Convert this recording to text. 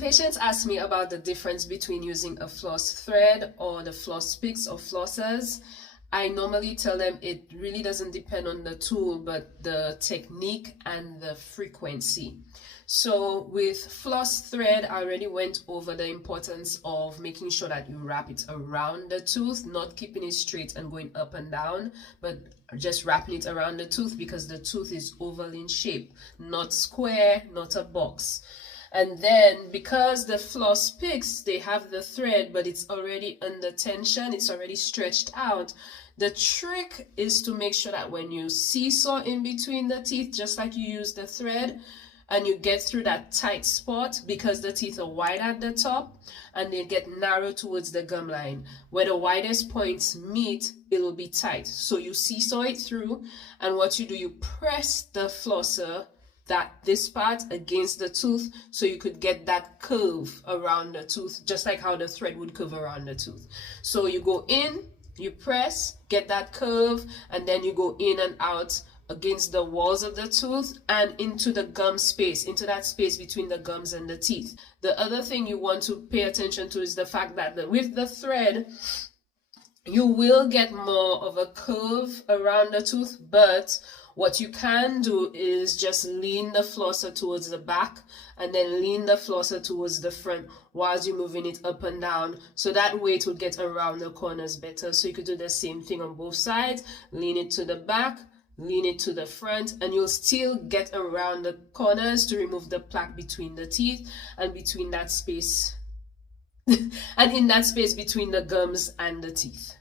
Patients ask me about the difference between using a floss thread or the Floss Picks or Flossers. I normally tell them it really doesn't depend on the tool, but the technique and the frequency. So with floss thread, I already went over the importance of making sure that you wrap it around the tooth, not keeping it straight and going up and down, but just wrapping it around the tooth because the tooth is oval in shape, not square, not a box. And then because the Floss Picks, they have the thread, but it's already under tension, it's already stretched out. The trick is to make sure that when you seesaw in between the teeth, just like you use the thread, and you get through that tight spot, because the teeth are wide at the top and they get narrow towards the gum line. Where the widest points meet, it will be tight. So you seesaw it through, and what you do, you press the flosser, this part, against the tooth, so you could get that curve around the tooth, just like how the thread would curve around the tooth. So you go in, you press, get that curve, and then you go in and out against the walls of the tooth and into the gum space, into that space between the gums and the teeth. The other thing you want to pay attention to is the fact that with the thread, you will get more of a curve around the tooth, but what you can do is just lean the flosser towards the back and then lean the flosser towards the front whilst you're moving it up and down. So that way it will get around the corners better. So you could do the same thing on both sides, lean it to the back, lean it to the front, and you'll still get around the corners to remove the plaque between the teeth and between that space and in that space between the gums and the teeth.